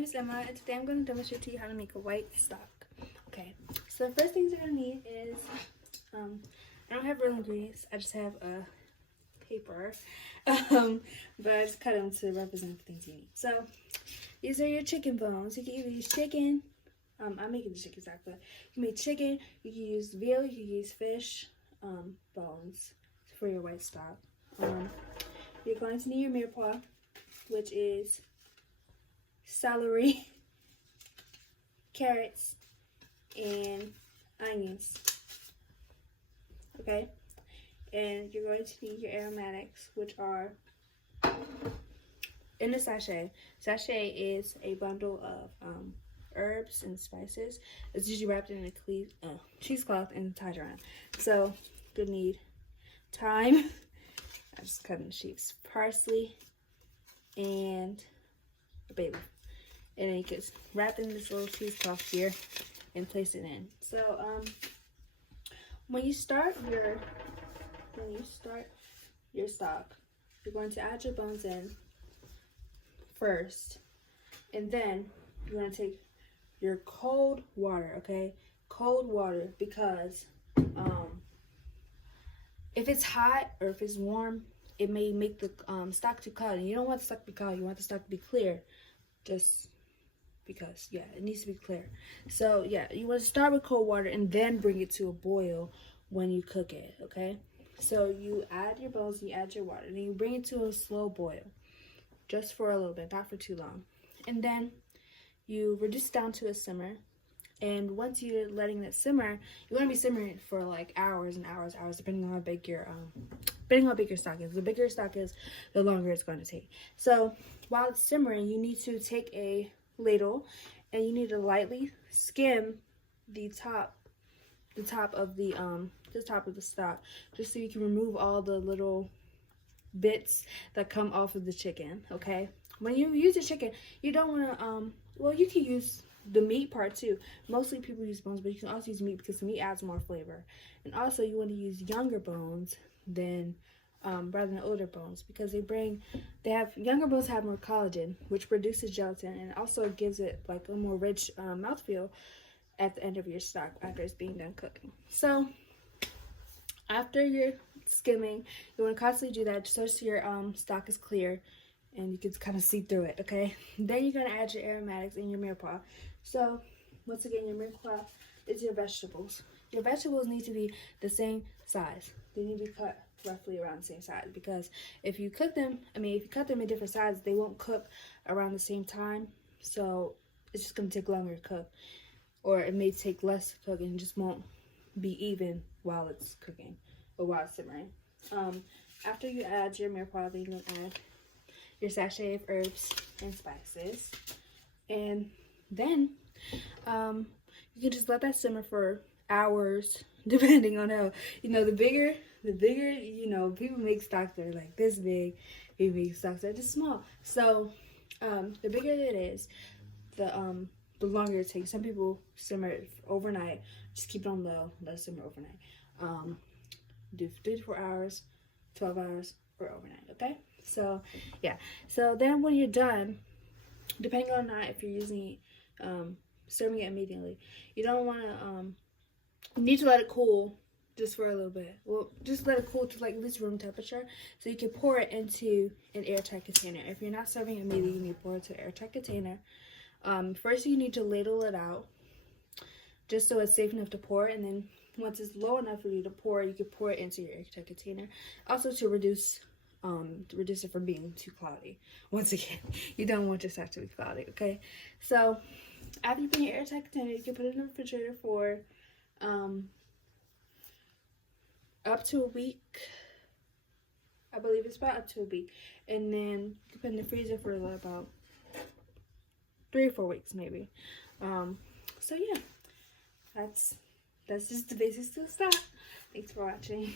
name is Emma, and today I'm going to demonstrate to you how to make a white stock. Okay, so the first things you're going to need is, I don't have real ingredients, I just have a paper, but I just cut them to represent the things you need. So, these are your chicken bones. You can either use chicken, I'm making the chicken stock, but you can make chicken, you can use veal, you can use fish, bones for your white stock. You're going to need your mirepoix, which is celery, carrots, and onions. Okay? And you're going to need your aromatics, which are in the sachet. Sachet is a bundle of herbs and spices. It's usually wrapped in a cheesecloth and tied around. So you'll need thyme. I just cut in sheets. Parsley and a bay leaf. And then you can wrap in this little cheesecloth here and place it in. So when you start your stock, you're going to add your bones in first, and then you're going to take your cold water, okay? Cold water, because if it's hot or if it's warm, it may make the stock too cloudy. You don't want the stock to be cloudy. You want the stock to be clear, just because, yeah, it needs to be clear. So, yeah, you want to start with cold water and then bring it to a boil when you cook it, okay? So, you add your bones and you add your water, and then you bring it to a slow boil, just for a little bit, not for too long. And then you reduce it down to a simmer. And once you're letting it simmer, you want to be simmering it for like hours and hours, depending on how big your stock is. The bigger your stock is, the longer it's going to take. So while it's simmering, you need to take a ladle and you need to lightly skim the top of the stock, just so you can remove all the little bits that come off of the chicken. Okay, when you use the chicken, you don't want to well, you can use the meat part too. Mostly people use bones, but you can also use meat because the meat adds more flavor. And also you want to use younger bones than rather than older bones, because younger bones have more collagen, which produces gelatin, and also gives it like a more rich mouthfeel at the end of your stock after it's being done cooking. So after you're skimming, you want to constantly do that so your stock is clear and you can kind of see through it, okay? Then you're going to add your aromatics and your mirepoix. So, once again, your mirepoix is your vegetables. Your vegetables need to be the same size. They need to be cut roughly around the same size, because if you cut them in different sizes, they won't cook around the same time. So, it's just going to take longer to cook. Or it may take less to cook and just won't be even while it's cooking or while it's simmering. After you add your mirepoix, then you're going to add your sachet of herbs and spices, and then you can just let that simmer for hours, depending on how, the bigger, people make stocks that are like this big, people make stocks that are this small. So the bigger it is, the longer it takes. Some people simmer it overnight, just keep it on low, let it simmer overnight. Do 3 to 4 hours, 12 hours, or overnight, okay? So, yeah. So then when you're done, depending on if you're using serving it immediately, you don't want to, you need to let it cool just for a little bit. Well, just let it cool to like at least room temperature, so you can pour it into an airtight container. If you're not serving it immediately, you need to pour it to an airtight container. First, you need to ladle it out, just so it's safe enough to pour, and then once it's low enough for you to pour, you can pour it into your airtight container. Also to reduce it from being too cloudy. Once again, you don't want your stock to be cloudy, okay? So after you put in your airtight container, you can put it in the refrigerator for up to a week. I believe it's about up to a week. And then you can put it in the freezer for about 3 or 4 weeks maybe. So yeah, that's just the basics of the stock. Thanks for watching.